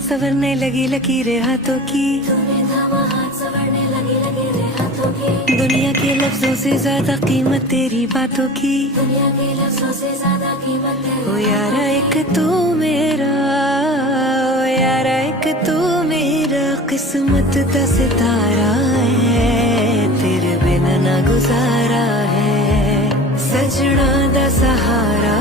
हाथ संवरने लगी लकीरें हाथों की, तूने थामा हाथ संवरने लगी लकीरें हाथों की। दुनिया के लफ्जों से ज्यादा कीमत तेरी बातों की। दुनिया के लफ्जों से ज्यादा कीमत तेरी ओ यारा एक तू मेरा, ओ यारा एक तू मेरा किस्मत का सितारा है, तेरे बिना ना गुजारा है, सजना दा सहारा